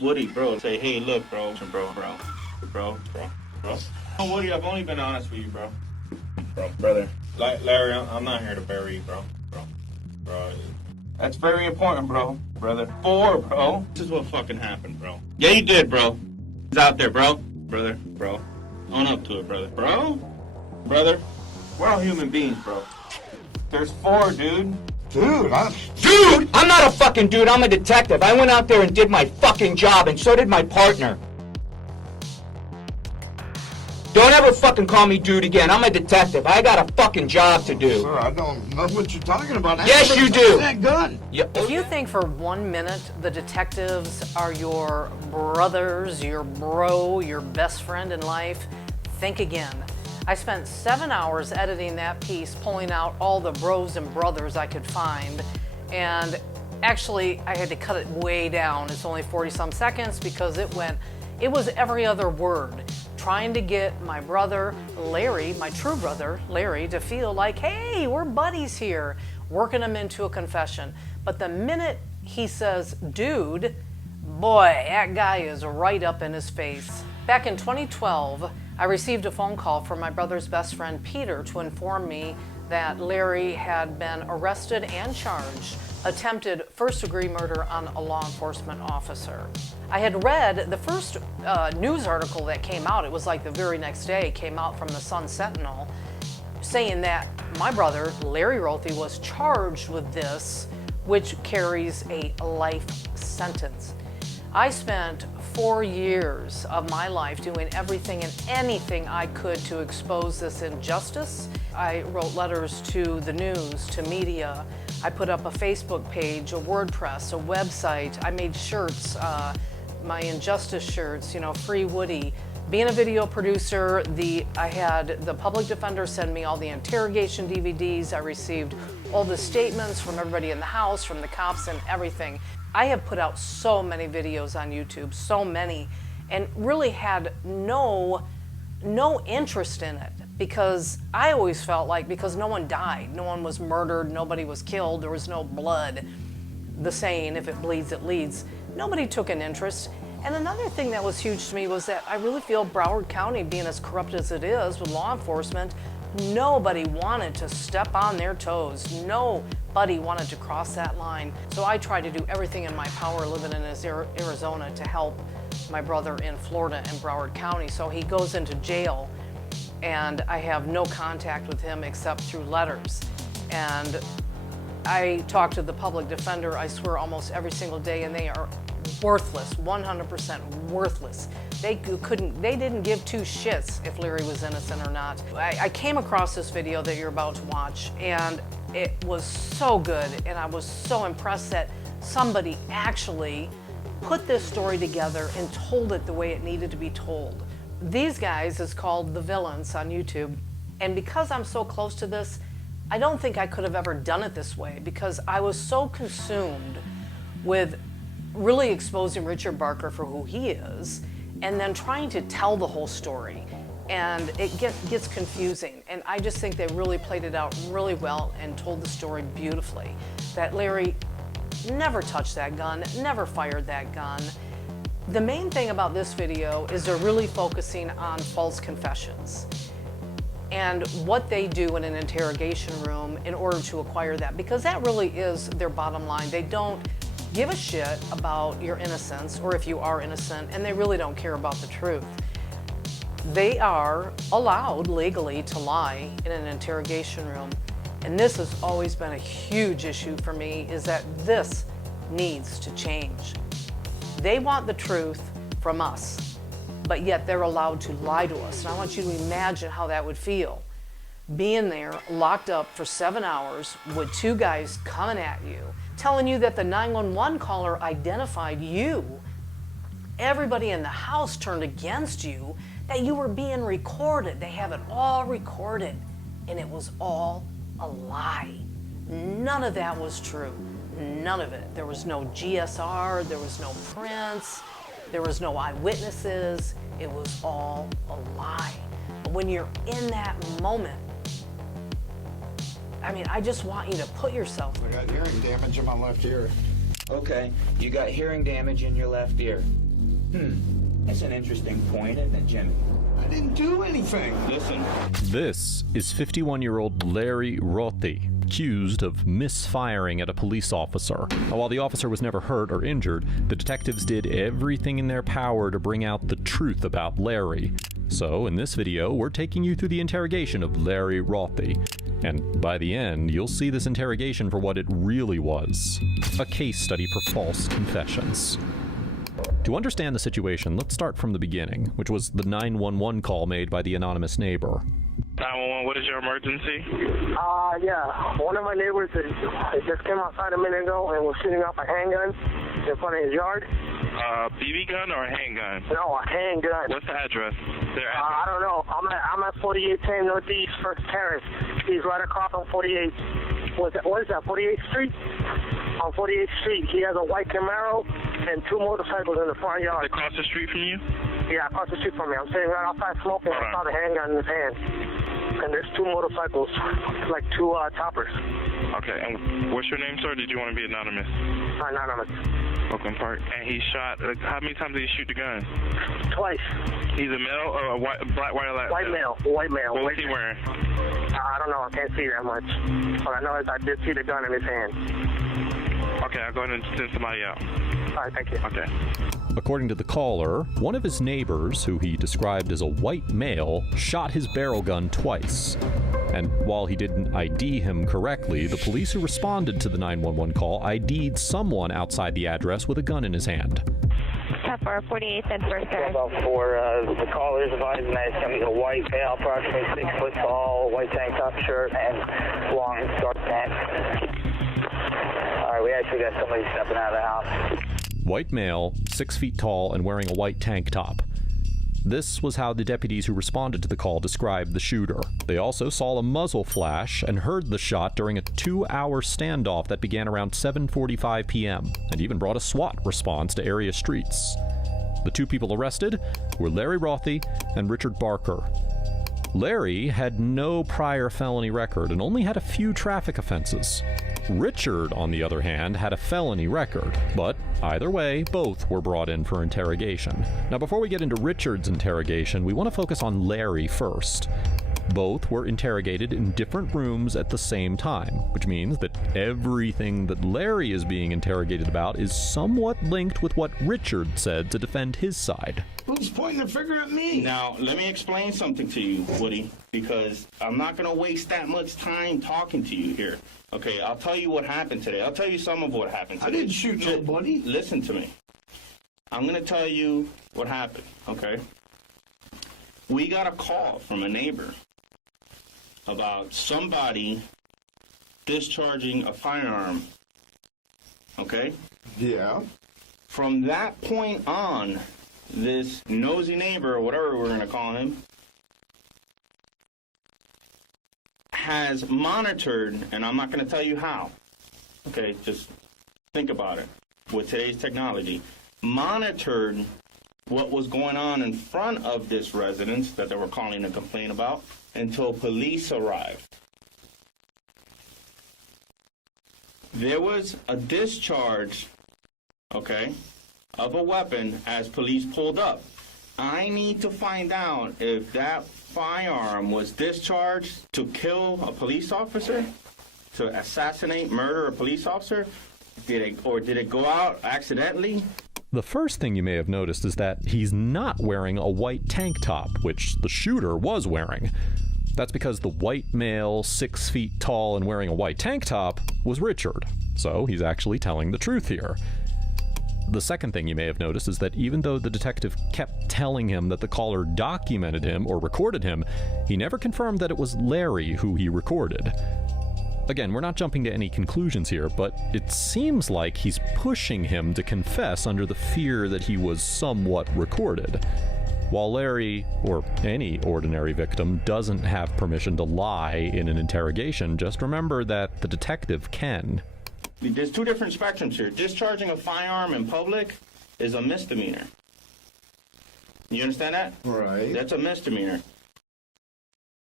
Woody, bro, say, hey, look, bro. Oh, Woody, I've only been honest with you, bro. Brother. Larry, I'm not here to bury you, bro. That's very important, bro. Brother. Bro. This is what fucking happened, bro. Yeah, you did, bro. It's out there, bro. Brother. Own up to it, brother. Brother. We're all human beings, bro. There's 4, dude. Dude, I'm not a fucking dude, I'm a detective. I went out there and did my fucking job, and so did my partner. Don't ever fucking call me dude again. I'm a detective. I got a fucking job to do. Sir, I don't know what you're talking about. Yes, you do. That gun. If you think for 1 minute the detectives are your brothers, your bro, your best friend in life, think again. I spent 7 hours editing that piece, pulling out all the bros and brothers I could find, and actually I had to cut it way down. It's only 40-some seconds because it was every other word, trying to get my brother, Larry, my true brother, Larry, to feel like, hey, we're buddies here, working him into a confession. But the minute he says, dude, boy, that guy is right up in his face. Back in 2012, I received a phone call from my brother's best friend, Peter, to inform me that Larry had been arrested and charged, attempted first-degree murder on a law enforcement officer. I had read the first news article that came out, it was like the very next day, came out from the Sun Sentinel, saying that my brother, Larry Rothy, was charged with this, which carries a life sentence. I spent 4 years of my life doing everything and anything I could to expose this injustice. I wrote letters to the news, to media. I put up a Facebook page, a WordPress, a website. I made shirts, my injustice shirts, Free Woody. Being a video producer, I had the public defender send me all the interrogation DVDs. I received all the statements from everybody in the house, from the cops and everything. I have put out so many videos on YouTube, so many, and really had no interest in it, because I always felt like, because no one died, no one was murdered, nobody was killed, there was no blood. The saying, if it bleeds, it leads. Nobody took an interest. And another thing that was huge to me was that I really feel Broward County, being as corrupt as it is with law enforcement, nobody wanted to step on their toes. Nobody wanted to cross that line. So I tried to do everything in my power living in Arizona to help my brother in Florida and Broward County. So he goes into jail and I have no contact with him except through letters. And I talk to the public defender, I swear, almost every single day, and they are worthless, 100% worthless. They didn't give 2 shits if Larry was innocent or not. I came across this video that you're about to watch, and it was so good, and I was so impressed that somebody actually put this story together and told it the way it needed to be told. These guys is called The Villains on YouTube, and because I'm so close to this, I don't think I could have ever done it this way, because I was so consumed with really exposing Richard Barker for who he is, and then trying to tell the whole story. And it gets confusing. And I just think they really played it out really well and told the story beautifully. That Larry never touched that gun, never fired that gun. The main thing about this video is they're really focusing on false confessions and what they do in an interrogation room in order to acquire that, because that really is their bottom line. They don't give a shit about your innocence or if you are innocent, and they really don't care about the truth. They are allowed legally to lie in an interrogation room, and this has always been a huge issue for me, is that this needs to change. They want the truth from us, but yet they're allowed to lie to us. And I want you to imagine how that would feel. Being there, locked up for 7 hours with 2 guys coming at you, telling you that the 911 caller identified you. Everybody in the house turned against you, that you were being recorded. They have it all recorded, and it was all a lie. None of that was true. None of it. There was no GSR, there was no prints, there was no eyewitnesses. It was all a lie. But when you're in that moment, I mean, I just want you to put yourself. I got hearing damage in my left ear. Okay, you got hearing damage in your left ear. That's an interesting point, isn't it, Jimmy? I didn't do anything. Listen. This is 51-year-old Larry Rothi, accused of misfiring at a police officer. Now, while the officer was never hurt or injured, the detectives did everything in their power to bring out the truth about Larry. So, in this video, we're taking you through the interrogation of Larry Rothi. And by the end, you'll see this interrogation for what it really was. A case study for false confessions. To understand the situation, let's start from the beginning, which was the 911 call made by the anonymous neighbor. 911, what is your emergency? Yeah. One of my neighbors just came outside a minute ago and was shooting off a handgun in front of his yard. BB gun or a handgun? No, a handgun. What's the address? Their address? I don't know. I'm at 4810 Northeast First Terrace. He's right across on 48. What is that? 48th Street? On 48th Street, he has a white Camaro and two motorcycles in the front yard. Across the street from you? Yeah, across the street from me. I'm sitting right outside smoking. I saw the handgun in his hand. And there's two motorcycles, like two toppers. Okay, and what's your name, sir? Did you want to be anonymous? Anonymous. Oakland Park. And he shot, how many times did he shoot the gun? Twice. He's a male or a white, black, white, or White male. White male. What was he wearing? I don't know. I can't see that much. But I know I did see the gun in his hand. Okay, I'll go ahead and send somebody out. All right, thank you. Okay. According to the caller, one of his neighbors, who he described as a white male, shot his barrel gun twice. And while he didn't ID him correctly, the police who responded to the 911 call ID'd someone outside the address with a gun in his hand. For 48th and First Terrace. About the caller's advising that it's going to be a white male, approximately 6 foot tall, white tank top shirt, and long dark pants. All right, we actually got somebody stepping out of the house. White male, 6 feet tall, and wearing a white tank top. This was how the deputies who responded to the call described the shooter. They also saw a muzzle flash and heard the shot during a 2-hour standoff that began around 7:45 p.m. and even brought a SWAT response to area streets. The two people arrested were Larry Rothi and Richard Barker. Larry had no prior felony record and only had a few traffic offenses. Richard, on the other hand, had a felony record, but either way, both were brought in for interrogation. Now, before we get into Richard's interrogation, we want to focus on Larry first. Both were interrogated in different rooms at the same time, which means that everything that Larry is being interrogated about is somewhat linked with what Richard said to defend his side. Who's pointing the finger at me? Now, let me explain something to you, Woody, because I'm not going to waste that much time talking to you here. Okay, I'll tell you what happened today. I'll tell you some of what happened today. I didn't shoot nobody. Listen to me. I'm going to tell you what happened, okay? We got a call from a neighbor about somebody discharging a firearm, okay? Yeah. From that point on, this nosy neighbor, or whatever we're going to call him, has monitored, and I'm not going to tell you how, okay, just think about it, with today's technology, monitored what was going on in front of this residence that they were calling to complain about until police arrived. There was a discharge, okay, of a weapon as police pulled up. I need to find out if that firearm was discharged to kill a police officer, to assassinate, murder a police officer, did it go out accidentally? The first thing you may have noticed is that he's not wearing a white tank top, which the shooter was wearing. That's because the white male, 6 feet tall and wearing a white tank top was Richard. So he's actually telling the truth here. The second thing you may have noticed is that even though the detective kept telling him that the caller documented him or recorded him, he never confirmed that it was Larry who he recorded. Again, we're not jumping to any conclusions here, but it seems like he's pushing him to confess under the fear that he was somewhat recorded. While Larry, or any ordinary victim, doesn't have permission to lie in an interrogation, just remember that the detective can. There's two different spectrums here. Discharging a firearm in public is a misdemeanor. You understand that? Right. That's a misdemeanor.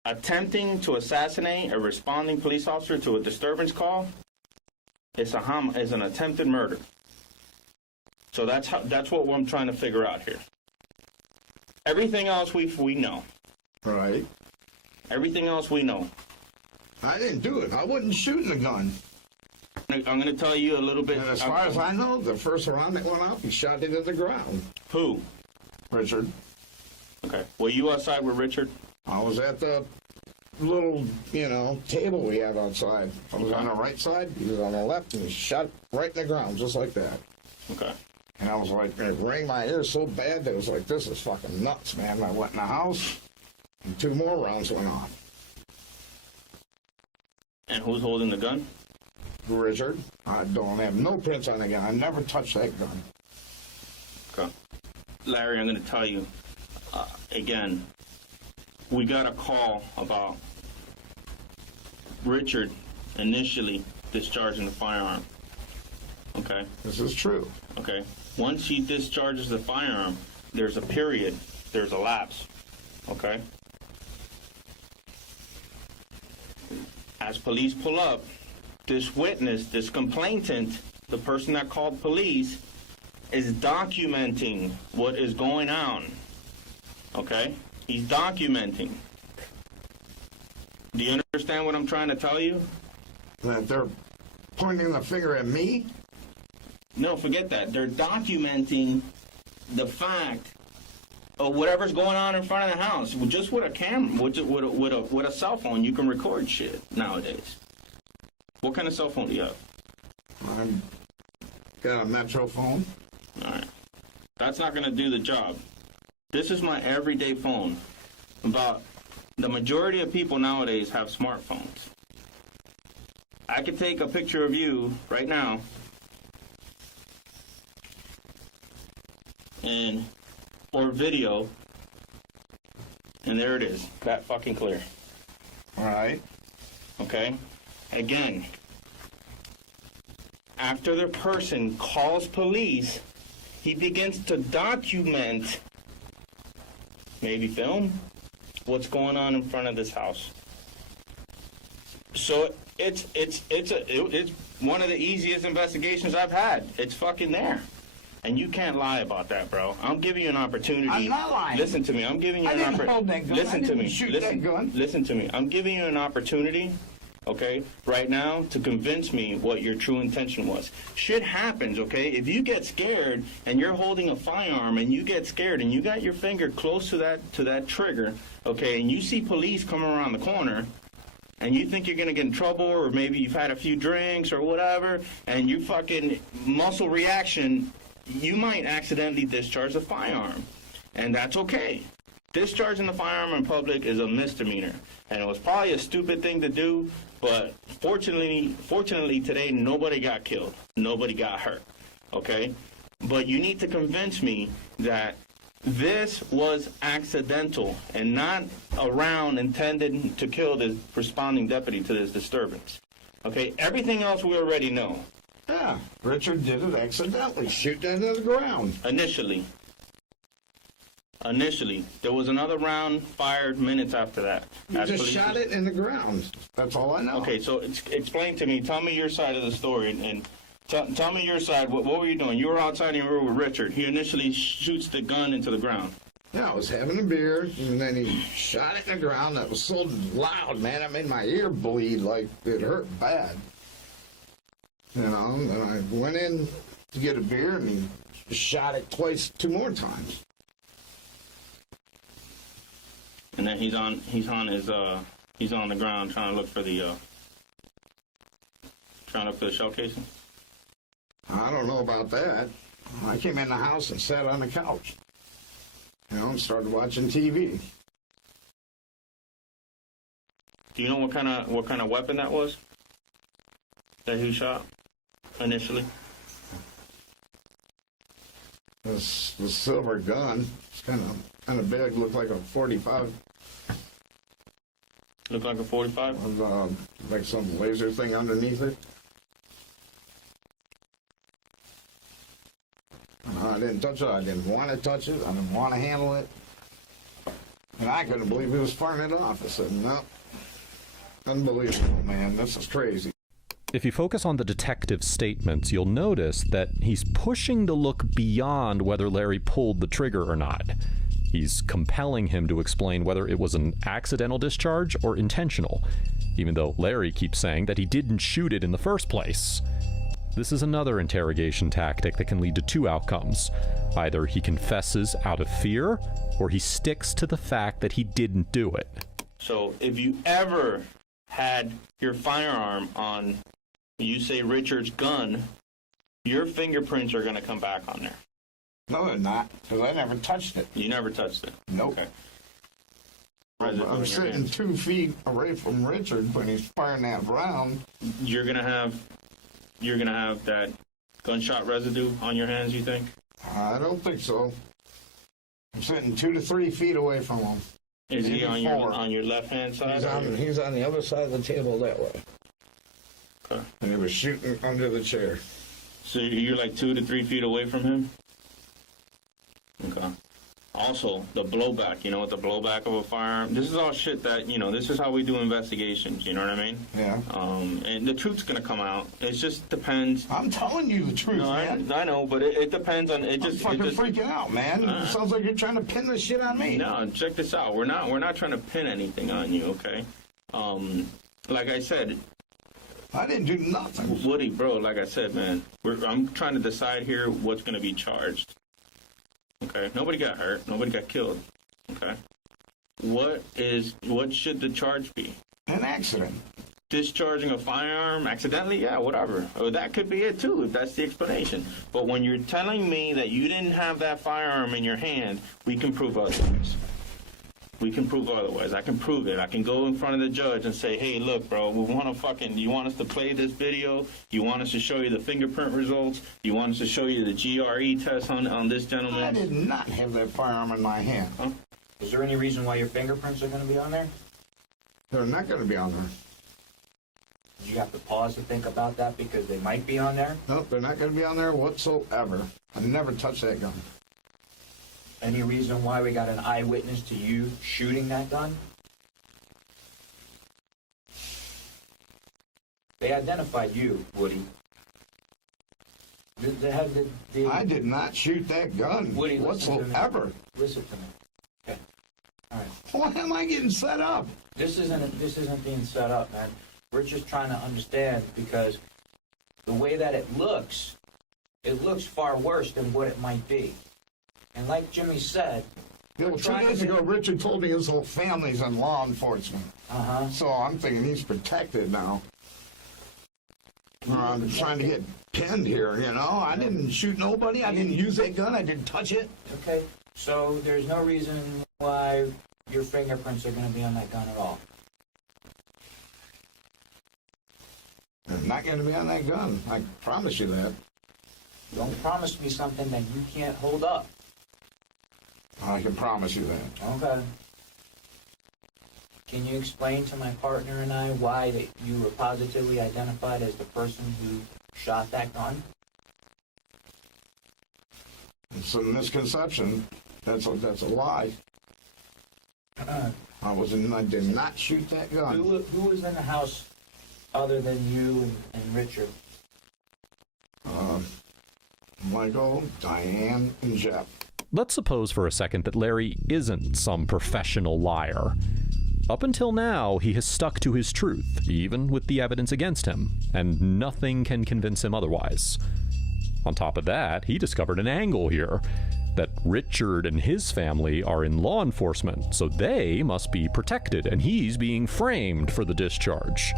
Attempting to assassinate a responding police officer to a disturbance call is an attempted murder. So that's what I'm trying to figure out here. Everything else we know. Right. Everything else we know. I didn't do it. I wasn't shooting the gun. I'm going to tell you a little bit. And as far as I know, the first round that went off, he shot it at the ground. Who? Richard. Okay. Were you outside with Richard? I was at the little, table we have outside. I was on the right side, he was on the left, and he shot right in the ground, just like that. Okay. And I was like, it rang my ears so bad that it was like, this is fucking nuts, man. I went in the house, and 2 more rounds went off. And who's holding the gun? Richard. I don't have no prints on the gun. I never touched that gun. Okay. Larry, I'm going to tell you, again, we got a call about Richard initially discharging the firearm. Okay? This is true. Okay. Once he discharges the firearm, there's a period, there's a lapse. Okay? As police pull up, this witness, this complainant, the person that called police, is documenting what is going on. Okay? He's documenting. Do you understand what I'm trying to tell you? That they're pointing the finger at me? No, forget that. They're documenting the fact of whatever's going on in front of the house. Just with a camera, with a cell phone, you can record shit nowadays. What kind of cell phone do you have? I've got a Metro phone. All right. That's not going to do the job. This is my everyday phone. About the majority of people nowadays have smartphones. I could take a picture of you right now or video, and there it is, that fucking clear. All right. Okay? Again, after the person calls police, he begins to document, maybe film, what's going on in front of this house. So it's one of the easiest investigations I've had. It's fucking there. And you can't lie about that, bro. I'm giving you an opportunity. I'm not lying. Listen to me. I'm giving you an opportunity. I didn't hold that gun. Listen I to me. didn't shoot that gun. Listen to me. I'm giving you an opportunity, okay, right now to convince me what your true intention was. Shit happens, okay? If you get scared and you're holding a firearm and you get scared and you got your finger close to that trigger, okay, and you see police come around the corner, and you think you're going to get in trouble, or maybe you've had a few drinks or whatever, and you fucking muscle reaction, you might accidentally discharge the firearm. And that's okay. Discharging the firearm in public is a misdemeanor. And it was probably a stupid thing to do, but fortunately today, nobody got killed. Nobody got hurt. Okay? But you need to convince me that this was accidental and not a round intended to kill the responding deputy to this disturbance. Okay? Everything else we already know. Yeah, Richard did it accidentally. Shoot that into the ground. Initially. There was another round fired minutes after that. You just shot it in the ground. That's all I know. Okay, so explain to me. Tell me your side of the story, and tell me your side. What were you doing? You were outside and you were with Richard. He initially shoots the gun into the ground. Yeah, I was having a beer, and then he shot it in the ground. That was so loud, man. It made my ear bleed like it hurt bad. You know, and I went in to get a beer, and he shot it 2 more times. And then he's on the ground trying to look for the shell casing. I don't know about that. I came in the house and sat on the couch, and started watching TV. Do you know what kind of weapon that was that he shot initially? The silver gun. It's kind of big. Looked like a 45. Looked like a 45? With, like some laser thing underneath it. I didn't touch it. I didn't want to touch it. I didn't want to handle it. And I couldn't believe he was firing it off. I said, no. Unbelievable, man. This is crazy. If you focus on the detective's statements, you'll notice that he's pushing to look beyond whether Larry pulled the trigger or not. He's compelling him to explain whether it was an accidental discharge or intentional, even though Larry keeps saying that he didn't shoot it in the first place. This is another interrogation tactic that can lead to two outcomes. Either he confesses out of fear, or he sticks to the fact that he didn't do it. So if you ever had your firearm on, you say Richard's gun, your fingerprints are going to come back on there. No, they're not, because I never touched it. You never touched it? Nope. Okay. I'm sitting 2 feet away from Richard when he's firing that round. You're gonna have that gunshot residue on your hands, you think? I don't think so. I'm sitting 2 to 3 feet away from him. Is he on your left hand side? He's on the other side of the table that way. Okay. And he was shooting under the chair. So you're like 2 to 3 feet away from him? Okay. Also, the blowback, you know what the blowback of a firearm, this is all shit that, you know, this is how we do investigations, you know what I mean? Yeah. And the truth's gonna come out. It just depends. I'm telling you the truth, man. I know, but it depends on, I'm freaking out, man. It sounds like you're trying to pin this shit on me. No, check this out. We're not trying to pin anything on you, okay? Like I said, I didn't do nothing. Woody, bro, like I said, man, I'm trying to decide here what's gonna be charged. Okay, nobody got hurt, nobody got killed. Okay, what should the charge be? An accident. Discharging a firearm accidentally? Yeah, whatever. Or that could be it too, if that's the explanation. But when you're telling me that you didn't have that firearm in your hand, we can prove otherwise. We can prove otherwise. I can prove it. I can go in front of the judge and say, hey, look, bro, you want us to play this video? You want us to show you the fingerprint results? You want us to show you the GRE test on this gentleman? I did not have that firearm in my hand. Huh? Is there any reason why your fingerprints are going to be on there? They're not going to be on there. Did you have to pause to think about that because they might be on there? Nope, they're not going to be on there whatsoever. I never touched that gun. Any reason why we got an eyewitness to you shooting that gun? They identified you, Woody. I did not shoot that gun Woody, whatsoever. Listen to me. Okay. All right. Why am I getting set up? This isn't being set up, man. We're just trying to understand because the way that it looks far worse than what it might be. And like Jimmy said, Yeah, well, 2 days ago, Richard told me his whole family's in law enforcement. Uh-huh. So I'm thinking he's protected now. I'm trying to get pinned here, you know? I didn't shoot nobody. I didn't use that gun. I didn't touch it. Okay, so there's no reason why your fingerprints are going to be on that gun at all. They're not going to be on that gun. I promise you that. Don't promise me something that you can't hold up. I can promise you that. Okay. Can you explain to my partner and I why that you were positively identified as the person who shot that gun? It's a misconception. That's a lie. I did not shoot that gun. Who was in the house other than you and Richard? Michael, Diane, and Jeff. Let's suppose for a second that Larry isn't some professional liar. Up until now, he has stuck to his truth, even with the evidence against him, and nothing can convince him otherwise. On top of that, he discovered an angle here, that Richard and his family are in law enforcement, so they must be protected, and he's being framed for the discharge.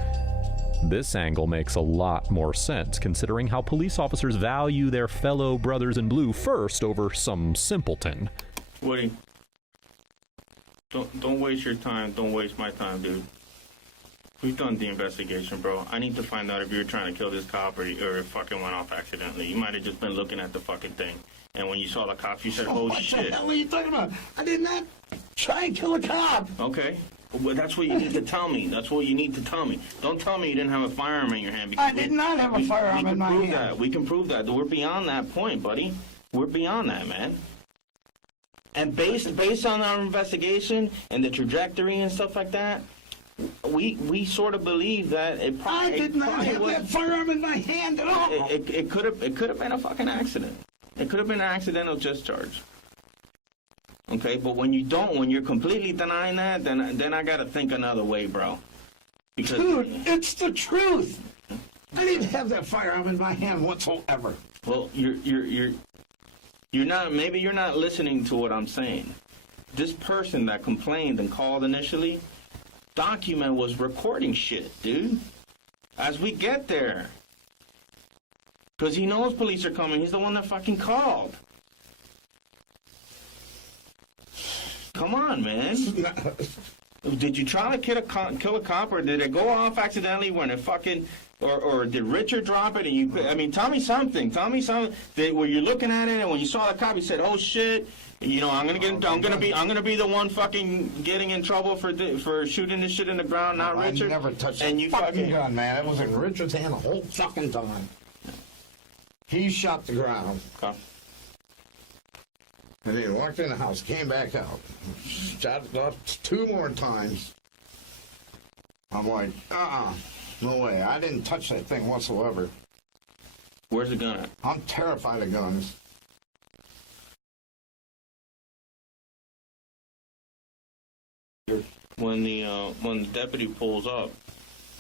This angle makes a lot more sense, considering how police officers value their fellow brothers in blue first over some simpleton. Woody, don't waste your time. Don't waste my time, dude. We've done the investigation, bro. I need to find out if you were trying to kill this cop or it fucking went off accidentally. You might have just been looking at the fucking thing. And when you saw the cops, you said, oh, shit. What the hell are you talking about? I did not try and kill a cop. Okay. Well, that's what you need to tell me. That's what you need to tell me. Don't tell me you didn't have a firearm in your hand. Because I did not have a firearm in my hand. We can prove that. We're beyond that point, buddy. We're beyond that, man. And based on our investigation and the trajectory and stuff like that, we sort of believe that it probably I did not have that firearm in my hand at all. It could have been a fucking accident. It could have been an accidental discharge. Okay, but when you're completely denying that, then I gotta think another way, bro. Because, Dude, it's the truth. I didn't have that firearm in my hand whatsoever. well, you're not. Maybe you're not listening to what I'm saying. This person that complained and called initially, document was recording shit, dude. As we get there, because he knows police are coming. He's the one that fucking called. Come on, man. Did you try to kill a cop, or did it go off accidentally when it fucking, or did Richard drop it and you? I mean, tell me something. Tell me something. Were you looking at it and when you saw the cop, you said, "Oh shit." You know, I'm gonna be the one fucking getting in trouble for shooting this shit in the ground, not Richard. I never touched that and you fucking gun, man. It was in Richard's hand the whole fucking time. He shot the ground. Okay. And he walked in the house, came back out, shot it up 2 more times. I'm like, no way. I didn't touch that thing whatsoever. Where's the gun at? I'm terrified of guns. When the deputy pulls up,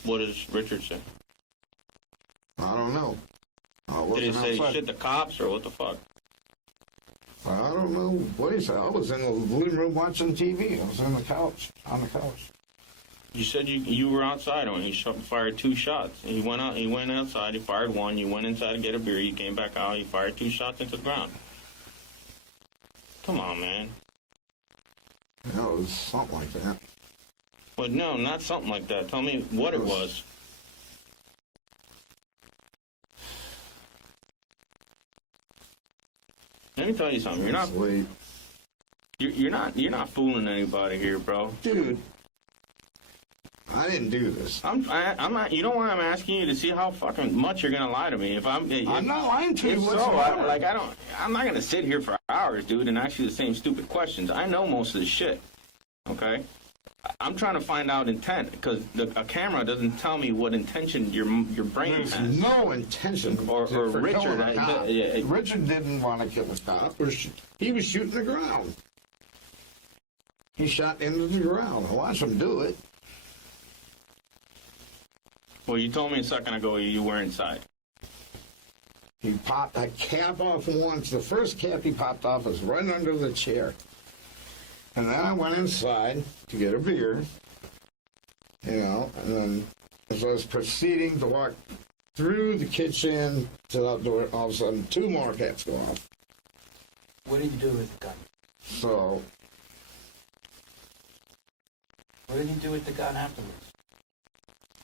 what does Richard say? I don't know. Did he say shit to cops or what the fuck? I don't know what he said. I was in the living room watching TV. I was on the couch. You said you were outside when he fired 2 shots. He went outside, he fired 1, you went inside to get a beer, you came back out, he fired 2 shots into the ground. Come on, man. No, it was something like that. Well, no, not something like that. Tell me what it was. Let me tell you something. You're not fooling anybody here, bro. Dude, I didn't do this. I'm not. You know why I'm asking you to see how fucking much you're gonna lie to me. I'm not lying to you whatsoever. I'm not gonna sit here for hours, dude, and ask you the same stupid questions. I know most of this shit. Okay. I'm trying to find out intent because a camera doesn't tell me what intention your brain There's has. no intention. Or Richard. Richard didn't want to kill the cop. He was shooting the ground. He shot into the ground. I watched him do it. Well, you told me a second ago you were inside. He popped that cap off once. The first cap he popped off was right under the chair. And then I went inside to get a beer, and then as I was proceeding to walk through the kitchen to the outdoor, all of a sudden 2 more caps go off. What did you do with the gun? So, What did you do with the gun afterwards?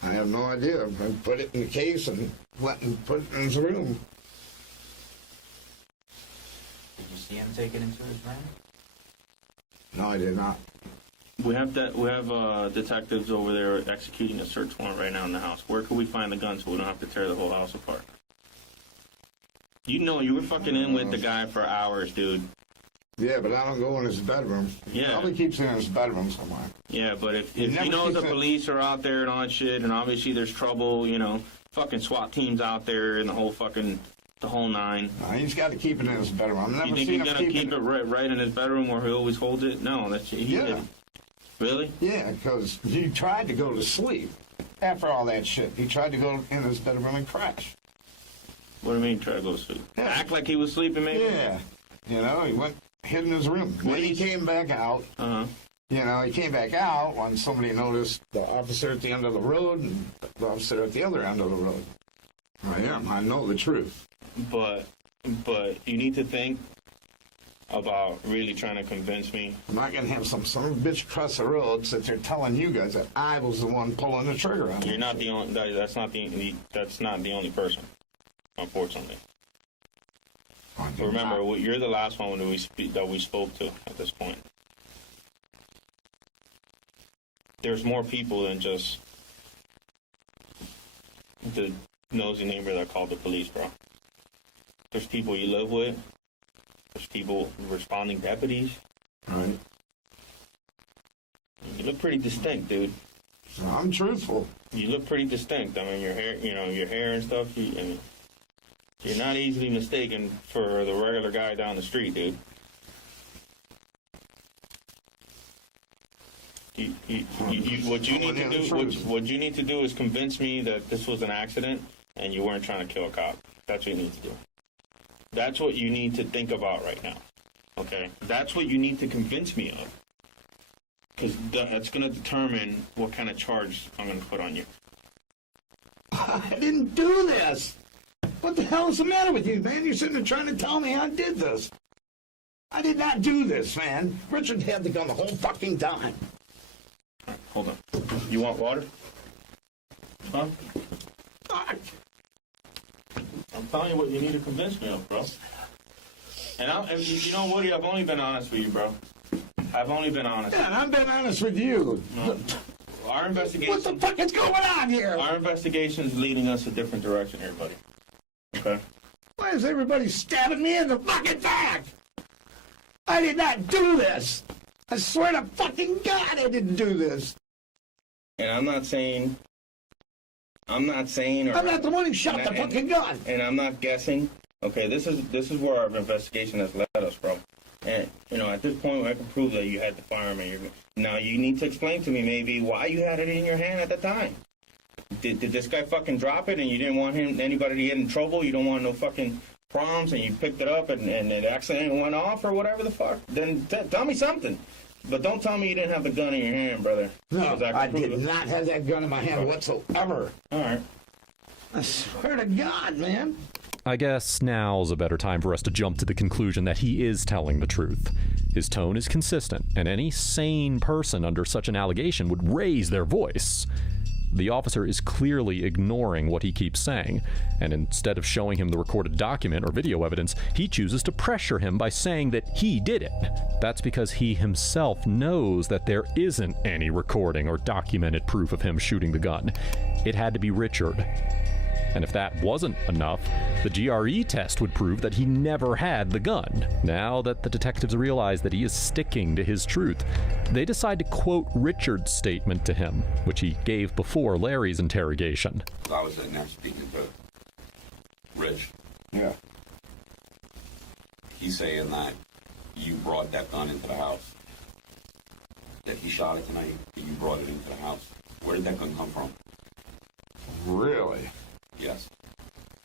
I have no idea. I put it in the case and put it in his room. Did you see him take it into his room? No, I did not. We have detectives over there executing a search warrant right now in the house. Where could we find the gun so we don't have to tear the whole house apart? You know you were fucking in with the guy for hours, dude. Yeah, but I don't go in his bedroom. He Yeah. probably keeps it in his bedroom somewhere. Yeah, but if He he never knows the keeps it- police are out there and all that shit, and obviously there's trouble, fucking SWAT teams out there and the whole 9. He's got to keep it in his bedroom. I've never You think seen he's him gonna keep it right in his bedroom where he always holds it? No, he Yeah. didn't. Really? Yeah, because he tried to go to sleep after all that shit. He tried to go in his bedroom and crash. What do you mean try to go to sleep? Yeah. Act like he was sleeping, maybe? Yeah. He went, hid in his room. When he came back out, Uh-huh. he came back out when somebody noticed the officer at the end of the road and the officer at the other end of the road. I know the truth. But you need to think about really trying to convince me. I'm not going to have some son of a bitch across the road sit there telling you guys that I was the one pulling the trigger on it. You're not the only. That's not the only person. Unfortunately. Remember, you're the last one that we spoke to at this point. There's more people than just the nosy neighbor that called the police, bro. There's people you live with. There's people responding deputies. Right. You look pretty distinct, dude. I'm truthful. You look pretty distinct. I mean, your hair, your hair and stuff. You're not easily mistaken for the regular guy down the street, dude. What you need to do is convince me that this was an accident and you weren't trying to kill a cop. That's what you need to do. That's what you need to think about right now. Okay? That's what you need to convince me of. Because that's going to determine what kind of charge I'm going to put on you. I didn't do this. What the hell is the matter with you, man? You're sitting there trying to tell me I did this. I did not do this, man. Richard had the gun the whole fucking time. Hold on. You want water? Huh? Fuck. I'm telling you what you need to convince me of, bro. And you know, Woody, I've only been honest with you, bro. I've only been honest. Yeah, and I've been honest with you. No. Our investigation. What the fuck is going on here? Our investigation's leading us a different direction here, buddy. Okay? Why is everybody stabbing me in the fucking back? I did not do this. I swear to fucking God I didn't do this. And I'm not saying. I'm not the one who shot the fucking gun. And I'm not guessing. Okay, this is where our investigation has led us, bro. And, at this point, I can prove that you had the firearm. Now, you need to explain to me maybe why you had it in your hand at the time. Did this guy fucking drop it and you didn't want anybody to get in trouble? You don't want no fucking problems and you picked it up and it accidentally went off or whatever the fuck? Then tell me something. But don't tell me you didn't have the gun in your hand, brother. No, I did not have that gun in my hand whatsoever. All right. I swear to God, man. I guess now's a better time for us to jump to the conclusion that he is telling the truth. His tone is consistent, and any sane person under such an allegation would raise their voice. The officer is clearly ignoring what he keeps saying, and instead of showing him the recorded document or video evidence, he chooses to pressure him by saying that he did it. That's because he himself knows that there isn't any recording or documented proof of him shooting the gun. It had to be Richard. And if that wasn't enough, the GRE test would prove that he never had the gun. Now that the detectives realize that he is sticking to his truth, they decide to quote Richard's statement to him, which he gave before Larry's interrogation. I was sitting there speaking to Rich. Yeah. He's saying that you brought that gun into the house. That he shot it tonight, that you brought it into the house. Where did that gun come from? Really? Yes.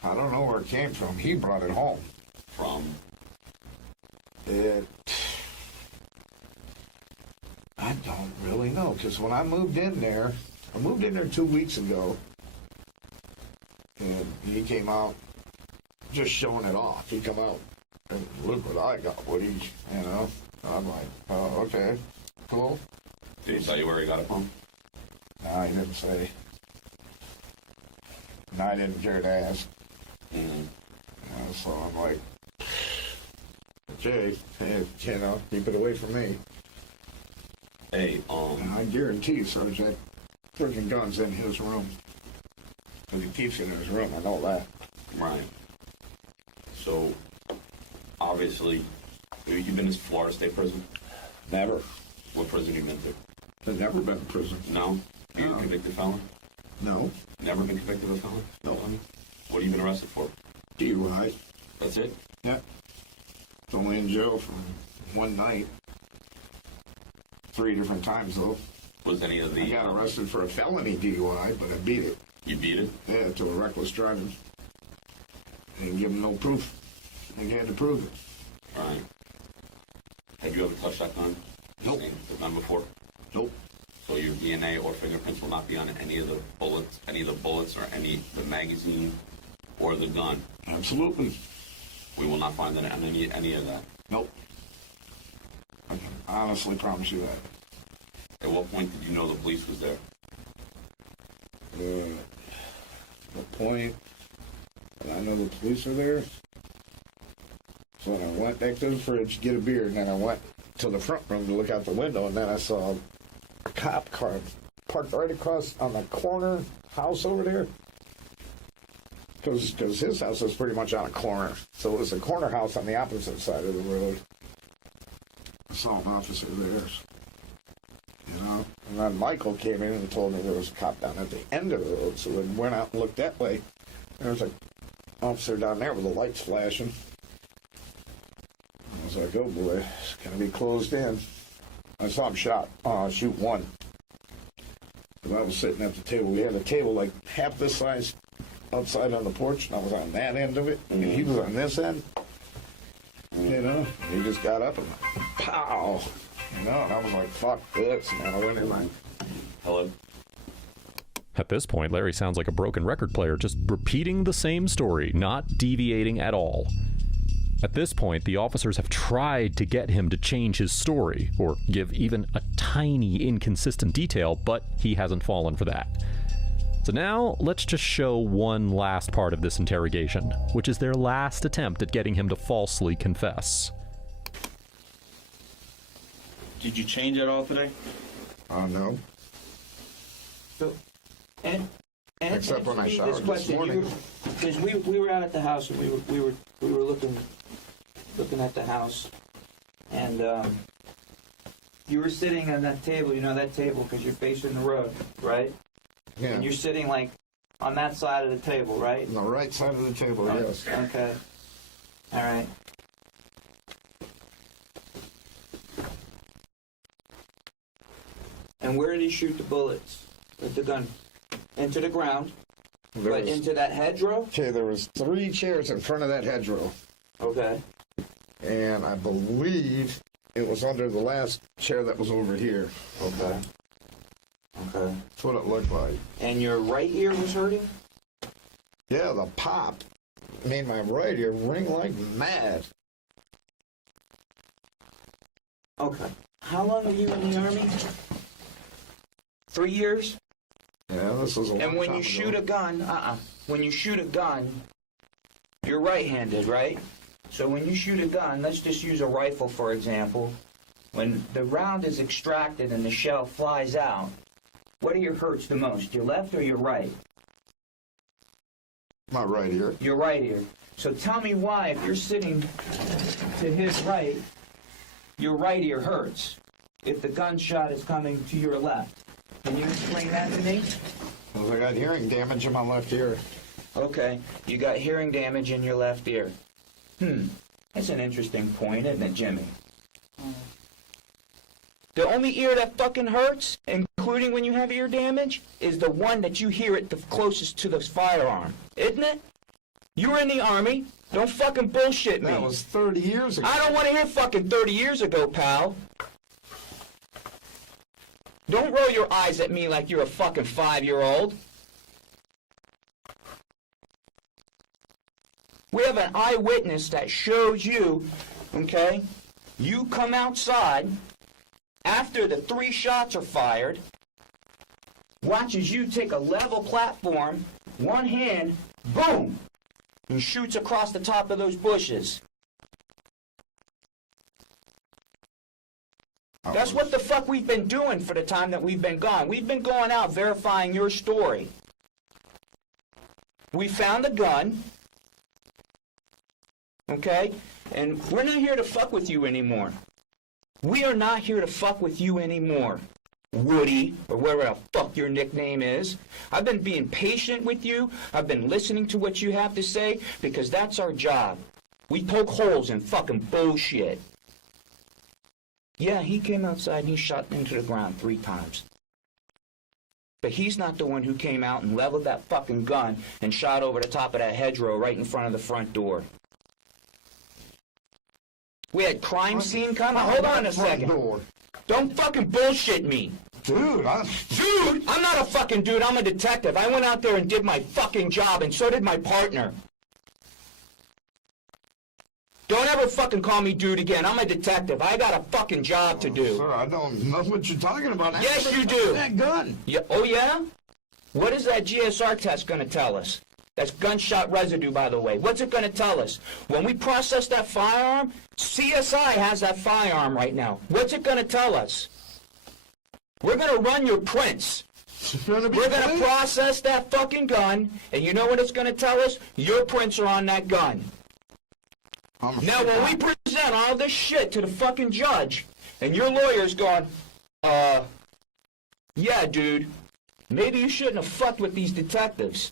I don't know where it came from. He brought it home. From? I don't really know, because when I moved in there 2 weeks ago, and he came out just showing it off. He come out and look what I got, Woody, I'm like, oh, okay, cool. Did he tell you where he got it from? No, he didn't say. And I didn't care to ask. Mm-hmm. So I'm like, okay, keep it away from me. Hey, And I guarantee you, Sergeant, that freaking gun's in his room. Because he keeps it in his room, I know that. right. So, obviously, you've been to Florida State Prison? Never. What prison have you been to? I've never been to prison. No? You No. a convicted felon? No. Never been convicted of a felon? No. What have you been arrested for? DUI. That's it? Yeah. Only in jail for one night. 3 different times, though. Was any of the... I got arrested for a felony DUI, but I beat it. You beat it? Yeah, to a reckless driving. Didn't give him no proof. He had to prove it. Right. Have you ever touched that gun? Nope. Seen the gun before? Nope. So your DNA or fingerprints will not be on any of the bullets or any the magazine or the gun. Absolutely. We will not find that on any of that. Nope. I can honestly promise you that. At what point did you know the police was there? The point that I know the police are there. So when I went back to the fridge to get a beer, and then I went to the front room to look out the window, and then I saw a cop car parked right across on the corner house over there. Because his house is pretty much on a corner. So it was a corner house on the opposite side of the road. I saw an officer there. And then Michael came in and told me there was a cop down at the end of the road. So we went out and looked that way. There was an officer down there with the lights flashing. I was like, oh boy, it's going to be closed in. I saw him shoot one. But I was sitting at the table. We had a table like half this size outside on the porch, and I was on that end of it, and he was on this end. You know, he just got up and pow. You know, and I was like, fuck this, man. I went in my... Hello? At this point, Larry sounds like a broken record player, just repeating the same story, not deviating at all. At this point, the officers have tried to get him to change his story, or give even a tiny inconsistent detail, but he hasn't fallen for that. So now, let's just show one last part of this interrogation, which is their last attempt at getting him to falsely confess. Did you change at all today? No. So, and Except when I showered this morning. Because we were out at the house and we were looking at the house, and you were sitting on that table. You know that table because you're facing the road, right? Yeah. And you're sitting like on that side of the table, right? On the right side of the table, yes. Okay. All right. And where did he shoot the bullets with the gun? Into the ground? But into that hedgerow? Okay, there was 3 chairs in front of that hedgerow. Okay. And I believe it was under the last chair that was over here. Okay. Okay. That's what it looked like. And your right ear was hurting? Yeah, the pop made my right ear ring like mad. Okay. How long were you in the Army? 3 years? Yeah, this was a long And when time you ago. shoot a gun, when you shoot a gun, you're right-handed, right? So when you shoot a gun, let's just use a rifle, for example. When the round is extracted and the shell flies out, what ear hurts the most, your left or your right? My right ear. Your right ear. So tell me why, if you're sitting to his right, your right ear hurts if the gunshot is coming to your left. Can you explain that to me? Because I got hearing damage in my left ear. Okay, you got hearing damage in your left ear. That's an interesting point, isn't it, Jimmy? The only ear that fucking hurts, including when you have ear damage, is the one that you hear it the closest to the firearm, isn't it? You were in the Army. Don't fucking bullshit me. That was 30 years ago. I don't want to hear fucking 30 years ago, pal. Don't roll your eyes at me like you're a fucking 5-year-old. We have an eyewitness that shows you, okay, you come outside after the 3 shots are fired, watches you take a level platform, one hand, boom, and shoots across the top of those bushes. That's what the fuck we've been doing for the time that we've been gone. We've been going out verifying your story. We found a gun, okay? And we're not here to fuck with you anymore. We are not here to fuck with you anymore, Woody, or whatever the fuck your nickname is. I've been being patient with you. I've been listening to what you have to say because that's our job. We poke holes in fucking bullshit. Yeah, he came outside and he shot into the ground 3 times. But he's not the one who came out and leveled that fucking gun and shot over the top of that hedgerow right in front of the front door. We had crime scene coming. Hold on a second. Don't fucking bullshit me. Dude, I'm not a fucking dude. I'm a detective. I went out there and did my fucking job, and so did my partner. Don't ever fucking call me dude again. I'm a detective. I got a fucking job to do. Sir, I don't know what you're talking about. Yes, you do. That gun. Yeah. Oh, yeah? What is that GSR test going to tell us? That's gunshot residue, by the way. What's it going to tell us? When we process that firearm, CSI has that firearm right now. What's it going to tell us? We're going to run your prints. We're going to process that fucking gun, and you know what it's going to tell us? Your prints are on that gun. Now, when we present all this shit to the fucking judge, and your lawyer's going, Yeah, dude. Maybe you shouldn't have fucked with these detectives.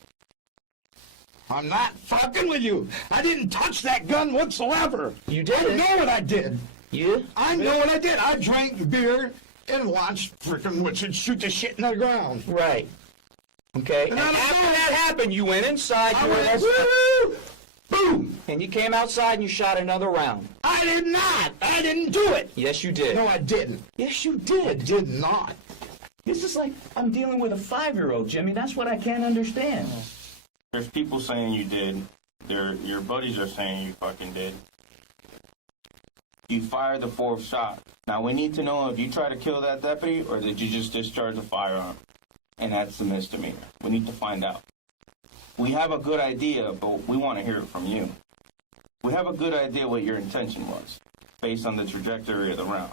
I'm not fucking with you. I didn't touch that gun whatsoever. You didn't? I know what I did. You? I know what I did. I drank beer and watched frickin' Richard shoot the shit in the ground. Right. Okay. And after that happened, you went inside. I went, woo! Boom! And you came outside and you shot another round. I did not. I didn't do it. Yes, you did. No, I didn't. Yes, you did. Did not. This is like I'm dealing with a 5-year-old, Jimmy. That's what I can't understand. There's people saying you did. Your buddies are saying you fucking did. You fired the 4th shot. Now, we need to know if you tried to kill that deputy or did you just discharge a firearm? And that's a misdemeanor. We need to find out. We have a good idea, but we want to hear it from you. We have a good idea what your intention was, based on the trajectory of the round.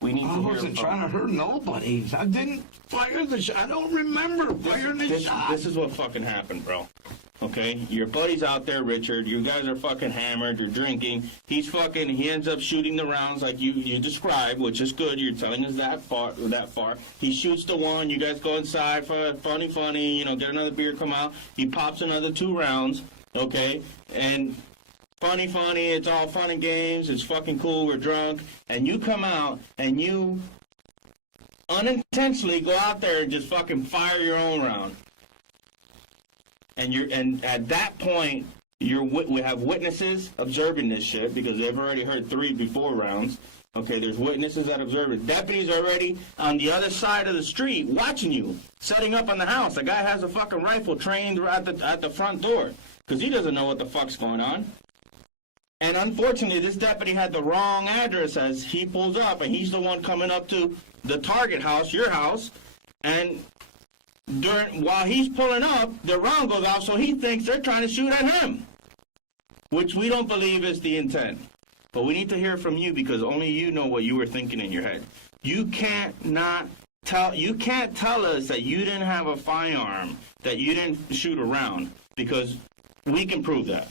We need to hear I wasn't from trying to hurt nobody. I didn't fire the shot. I don't remember firing the shot. This is what fucking happened, bro. Okay? Your buddy's out there, Richard. You guys are fucking hammered. You're drinking. He ends up shooting the rounds like you described, which is good. You're telling us that far. He shoots the one. You guys go inside for funny, get another beer, come out. He pops another 2 rounds, okay? And funny, it's all fun and games. It's fucking cool. We're drunk. And you come out and you unintentionally go out there and just fucking fire your own round. And at that point, we have witnesses observing this shit because they've already heard 3 before rounds. Okay, there's witnesses that observe it. Deputies already on the other side of the street watching you, setting up on the house. The guy has a fucking rifle trained at the front door because he doesn't know what the fuck's going on. And unfortunately, this deputy had the wrong address as he pulls up, and he's the one coming up to the target house, your house, and while he's pulling up, the round goes off, so he thinks they're trying to shoot at him, which we don't believe is the intent. But we need to hear from you because only you know what you were thinking in your head. You can't tell us that you didn't have a firearm, that you didn't shoot a round, because we can prove that.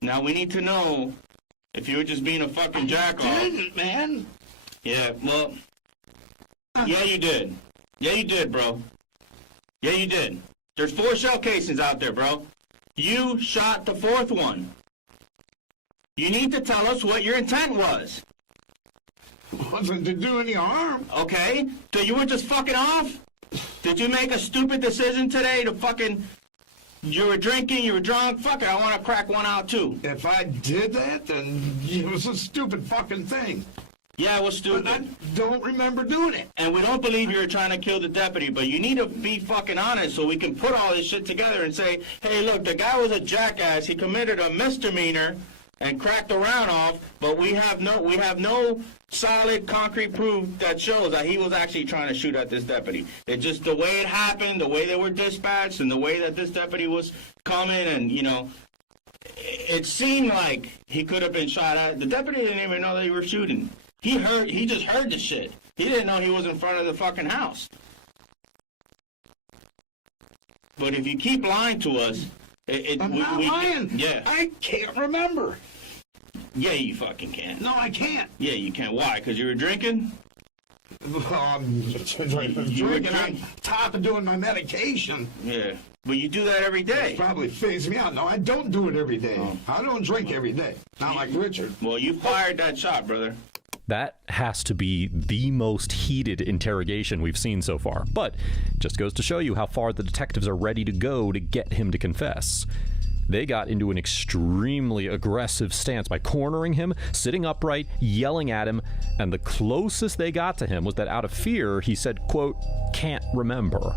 Now we need to know if you were just being a fucking jackoff. I didn't, man. Yeah, well, yeah, you did. Yeah, you did, bro. Yeah, you did. There's 4 shell casings out there, bro. You shot the 4th one. You need to tell us what your intent was. It wasn't to do any harm. Okay? So you were just fucking off? Did you make a stupid decision today to fucking... You were drinking, you were drunk, fuck it, I want to crack one out too. If I did that, then it was a stupid fucking thing. Yeah, it was stupid. But I don't remember doing it. And we don't believe you were trying to kill the deputy, but you need to be fucking honest so we can put all this shit together and say, hey, look, the guy was a jackass. He committed a misdemeanor and cracked the round off, but we have no solid concrete proof that shows that he was actually trying to shoot at this deputy. It's just the way it happened, the way they were dispatched, and the way that this deputy was coming, and, it seemed like he could have been shot at. The deputy didn't even know that you were shooting. He just heard the shit. He didn't know he was in front of the fucking house. But if you keep lying to us, I'm not lying. Yeah. I can't remember. Yeah, you fucking can. No, I can't. Yeah, you can. Why? Because you were drinking? You were drinking on top of doing my medication. Yeah. But you do that every day. It's probably phased me out. No, I don't do it every day. Oh. I don't drink every day. Not like Richard. Well, you fired that shot, brother. That has to be the most heated interrogation we've seen so far, but just goes to show you how far the detectives are ready to go to get him to confess. They got into an extremely aggressive stance by cornering him, sitting upright, yelling at him, and the closest they got to him was that out of fear, he said, quote, "can't remember."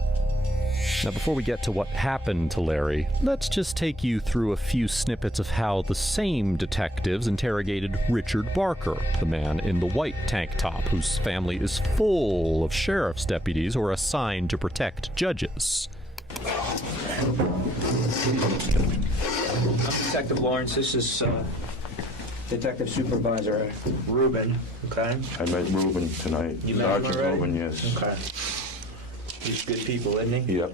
Now, before we get to what happened to Larry, let's just take you through a few snippets of how the same detectives interrogated Richard Barker, the man in the white tank top whose family is full of sheriff's deputies who are assigned to protect judges. I'm Detective Lawrence. This is Detective Supervisor Ruben. Okay. I met Ruben tonight. You met him Sergeant already? Ruben, yes. Okay. He's good people, isn't he? Yep.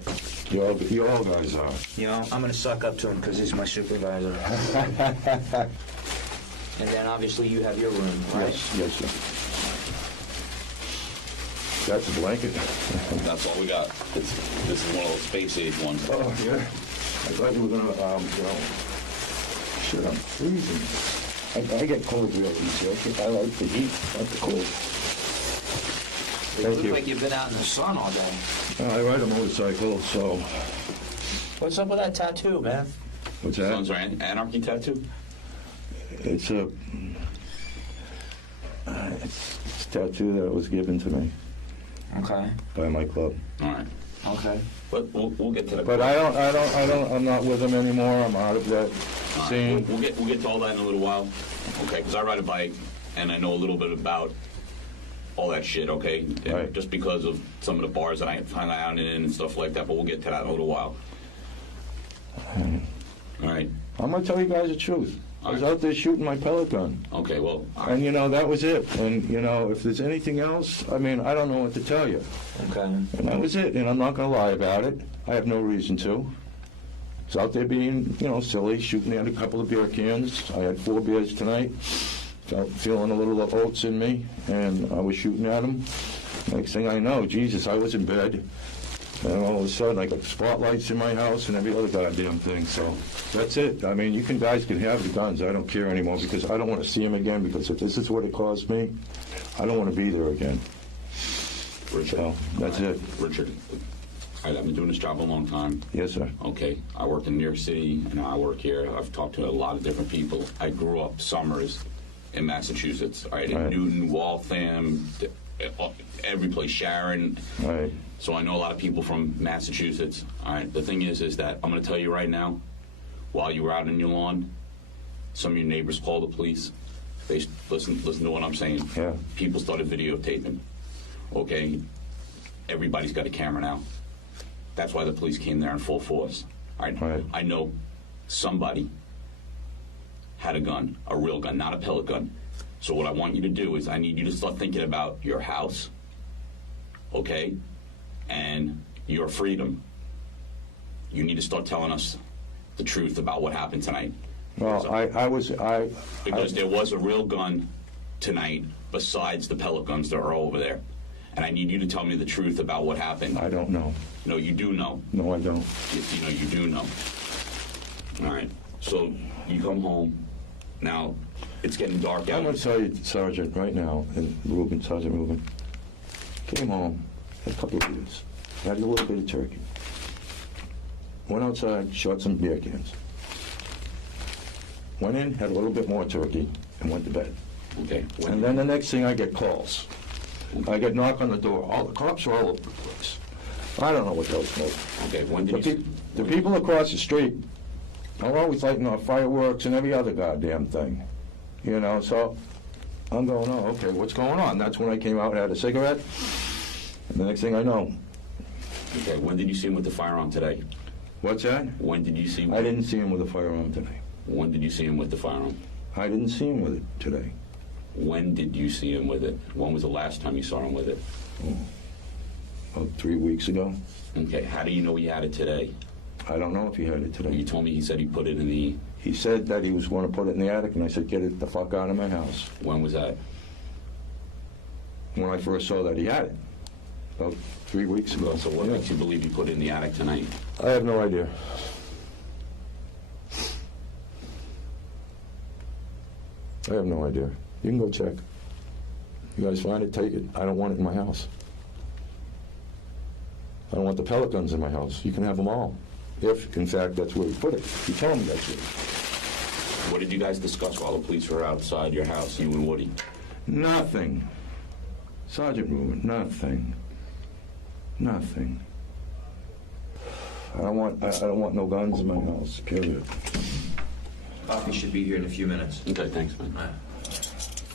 You all guys are. I'm going to suck up to him because he's my supervisor. And then obviously you have your room, right? Yes, sir. That's a blanket. That's all we got. This is one of those space age ones. Oh, yeah. I thought you were going to, shit, I'm freezing. I get cold real easy. I like the heat, not the cold. It looks like you've been out in the sun all day. I ride a motorcycle, so... What's up with that tattoo, man? What's that? Sounds right. Anarchy tattoo? It's a tattoo that was given to me Okay. by my club. All right. Okay. But we'll get to that. But I'm not with them anymore. I'm out of that All right. scene. We'll get to all that in a little while. Okay, because I ride a bike, and I know a little bit about all that shit, okay? And Right. just because of some of the bars that I find out in and stuff like that, but we'll get to that in a little while. All right. I'm going to tell you guys the truth. I was out there shooting my pellet gun. Okay, well, all right. And, that was it. And, if there's anything else, I don't know what to tell you. Okay. And that was it. And I'm not going to lie about it. I have no reason to. I was out there being, silly, shooting at a couple of beer cans. I had 4 beers tonight. Feeling a little oats in me. And I was shooting at them. Next thing I know, Jesus, I was in bed. And all of a sudden, I got spotlights in my house and every other goddamn thing. So that's it. You guys can have the guns. I don't care anymore because I don't want to see them again. Because if this is what it caused me, I don't want to be there again. Richard. So that's it. Richard, I've been doing this job a long time. Yes, sir. Okay, I work in New York City, and I work here. I've talked to a lot of different people. I grew up summers in Massachusetts, all right, in Newton, Waltham, every place, Sharon. Right. So I know a lot of people from Massachusetts. All right, the thing is that I'm going to tell you right now, while you were out on your lawn, some of your neighbors called the police. They listen to what I'm saying. Yeah. People started videotaping. Okay, everybody's got a camera now. That's why the police came there in full force. All right. Right. I know somebody had a gun, a real gun, not a pellet gun. So what I want you to do is I need you to start thinking about your house, okay, and your freedom. You need to start telling us the truth about what happened tonight. Well, Because there was a real gun tonight besides the pellet guns that are over there. And I need you to tell me the truth about what happened. I don't know. No, you do know. No, I don't. You do know. All right. So you come home. Now, it's getting dark out. I'm going to tell you, Sergeant, right now, and Sergeant Reuben, came home, had a couple of beers, had a little bit of turkey, went outside, shot some beer cans, went in, had a little bit more turkey, and went to bed. Okay. And then the next thing, I get calls. I get knock on the door. All the cops are all over the place. I don't know what those mean. Okay, when did you... The people across the street are always lighting off fireworks and every other goddamn thing. So I'm going, oh, okay, what's going on? That's when I came out and had a cigarette. And the next thing I know. Okay, when did you see him with the firearm today? What's that? When did you see him? I didn't see him with a firearm today. When did you see him with the firearm? I didn't see him with it today. When did you see him with it? When was the last time you saw him with it? About 3 weeks ago. Okay, how do you know he had it today? I don't know if he had it today. You told me he said he put it in the... He said that he was going to put it in the attic, and I said, get it the fuck out of my house. When was that? When I first saw that he had it. About 3 weeks ago. So what makes you believe he put it in the attic tonight? I have no idea. I have no idea. You can go check. You guys find it, take it. I don't want it in my house. I don't want the pellet guns in my house. You can have them all. If, in fact, that's where he put it. You tell me that's where. What did you guys discuss while the police were outside your house, you and Woody? Nothing. Sergeant Reuben, nothing. Nothing. I don't want no guns in my house, period. Coffee should be here in a few minutes. Okay, thanks, man.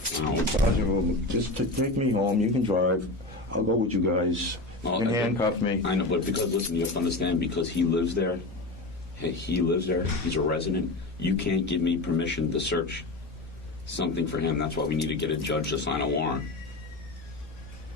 Sergeant Reuben, just take me home. You can drive. I'll go with you guys. You can handcuff me. I know, but because, listen, you have to understand, because he lives there, he's a resident, you can't give me permission to search something for him. That's why we need to get a judge to sign a warrant.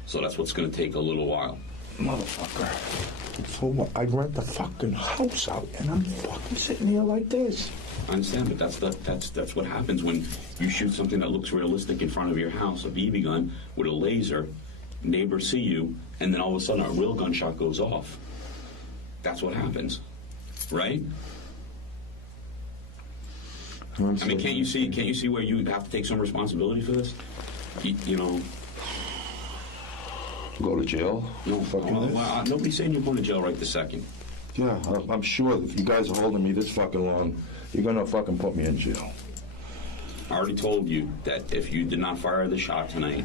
So that's what's going to take a little while. Motherfucker. So what? I rent the fucking house out, and I'm fucking sitting here like this. I understand, but that's what happens when you shoot something that looks realistic in front of your house, a BB gun with a laser. neighbors see you, and then all of a sudden a real gunshot goes off. That's what happens, right? I mean, can't you see where you have to take some responsibility for this? You know. Go to jail? No, nobody's saying you're going to jail right this second. Yeah, I'm sure if you guys are holding me this fucking long, you're gonna fucking put me in jail. I already told you that if you did not fire the shot tonight,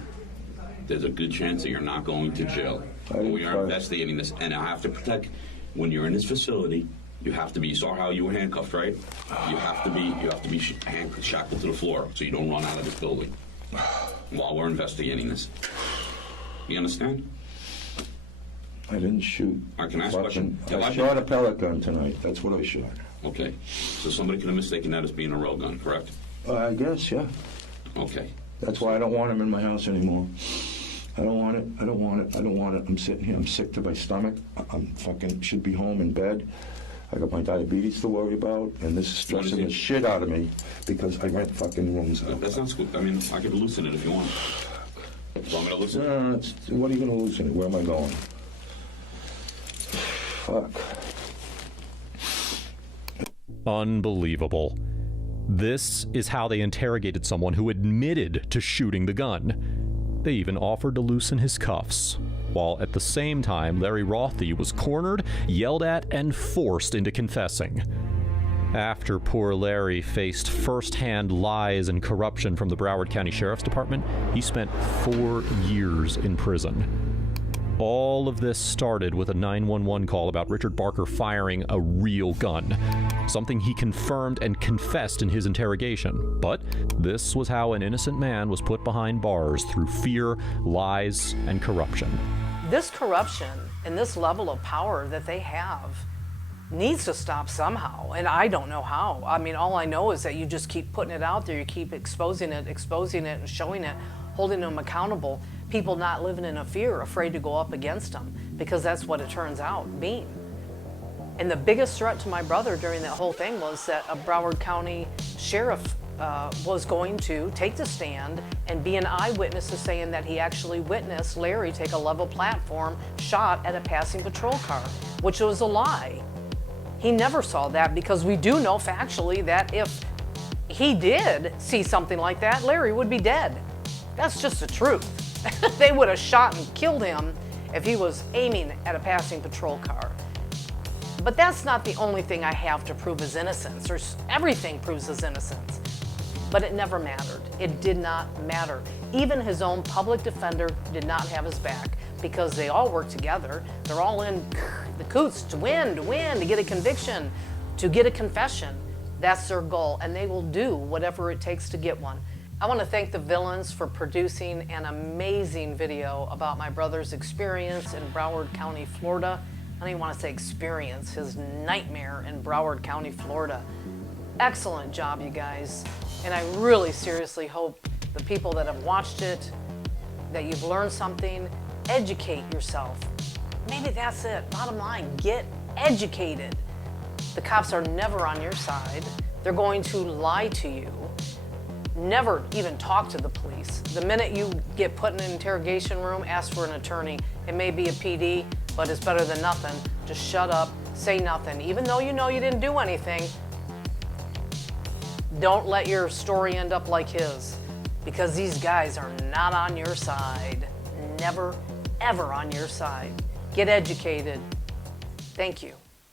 there's a good chance that you're not going to jail. We are investigating this, and I have to protect. When you're in this facility, you have to be. You saw how you were handcuffed, right? You have to be shackled to the floor so you don't run out of this building while we're investigating this. You understand? I didn't shoot. All right, can I ask a question? I shot a pellet gun tonight. That's what I shot. Okay. So somebody could have mistaken that as being a real gun, correct? I guess, yeah. Okay. That's why I don't want him in my house anymore. I don't want it. I don't want it. I don't want it. I'm sitting here. I'm sick to my stomach. I'm fucking should be home in bed. I got my diabetes to worry about, and this is stressing the shit out of me because I rent fucking rooms out. That sounds good. I mean, I could loosen it if you want. So I'm going to loosen it? What are you going to loosen it? Where am I going? Fuck. Unbelievable. This is how they interrogated someone who admitted to shooting the gun. They even offered to loosen his cuffs, while at the same time Larry Rothy was cornered, yelled at, and forced into confessing. After poor Larry faced first-hand lies and corruption from the Broward County Sheriff's Department, he spent 4 years in prison. All of this started with a 911 call about Richard Barker firing a real gun, something he confirmed and confessed in his interrogation. But this was how an innocent man was put behind bars through fear, lies, and corruption. This corruption and this level of power that they have needs to stop somehow, and I don't know how. I mean, all I know is that you just keep putting it out there, you keep exposing it, and showing it, holding them accountable. People not living in a fear, afraid to go up against them, because that's what it turns out being. And the biggest threat to my brother during that whole thing was that a Broward County sheriff was going to take the stand and be an eyewitness to saying that he actually witnessed Larry take a level platform shot at a passing patrol car, which was a lie. He never saw that, because we do know factually that if he did see something like that, Larry would be dead. That's just the truth. They would have shot and killed him if he was aiming at a passing patrol car. But that's not the only thing I have to prove his innocence. Everything proves his innocence. But it never mattered. It did not matter. Even his own public defender did not have his back, because they all work together. They're all in the coots to win, to get a conviction, to get a confession. That's their goal, and they will do whatever it takes to get one. I want to thank the Villains for producing an amazing video about my brother's experience in Broward County, Florida. I don't even want to say experience, his nightmare in Broward County, Florida. Excellent job, you guys. And I really seriously hope the people that have watched it, that you've learned something. Educate yourself. Maybe that's it. Bottom line, get educated. The cops are never on your side. They're going to lie to you. Never even talk to the police. The minute you get put in an interrogation room, ask for an attorney. It may be a PD, but it's better than nothing. Just shut up, say nothing. Even though you know you didn't do anything, don't let your story end up like his, because these guys are not on your side. Never, ever on your side. Get educated. Thank you.